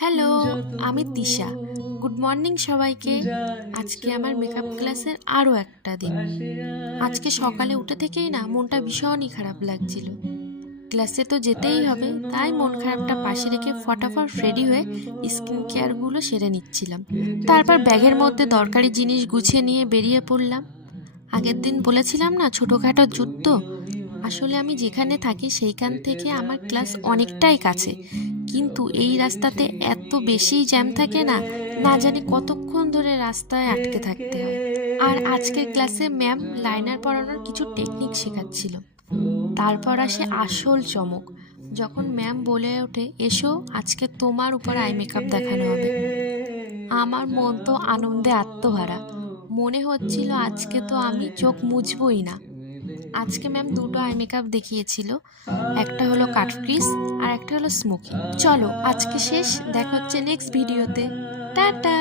Hello, আমি Tisha. Good morning সবাইকে। আজকে আমার মেকআপ ক্লাসের আরও একটা দিন। আজকে সকালে উঠে থেকেই না মনটা ভীষণই খারাপ লাগছিল। ক্লাসে তো যেতেই হবে, তাই মন খারাপটা পাশে রেখে ফটাফট রেডি হয়ে স্কিন কেয়ারগুলো সেরে নিচ্ছিলাম। তারপর ব্যাগের মধ্যে দরকারি জিনিস গুছিয়ে নিয়ে বেরিয়ে পড়লাম। আগের দিন বলেছিলাম না ছোটোখাটো যুদ্ধ, আসলে আমি যেখানে থাকি সেইখান থেকে আমার ক্লাস অনেকটাই কাছে, কিন্তু এই রাস্তাতে এত বেশি জ্যাম থাকে না, না জানি কতক্ষণ ধরে রাস্তায় আটকে থাকতে হয়। আর আজকের ক্লাসে ম্যাম লাইনার পরানোর কিছু টেকনিক শেখাচ্ছিল। তারপর আসে আসল চমক, যখন ম্যাম বলে ওঠে, এসো আজকে তোমার উপর আই মেকআপ দেখানো হবে। আমার মন তো আনন্দে আত্মহারা। মনে হচ্ছিল আজকে তো আমি চোখ মুছবই না। আজকে ম্যাম দুটো আই মেকআপ দেখিয়েছিল, একটা হলো কাট ক্রিস আর একটা হলো স্মোকি। চলো আজকে শেষ, দেখা হচ্ছে নেক্সট ভিডিওতে। টাটা।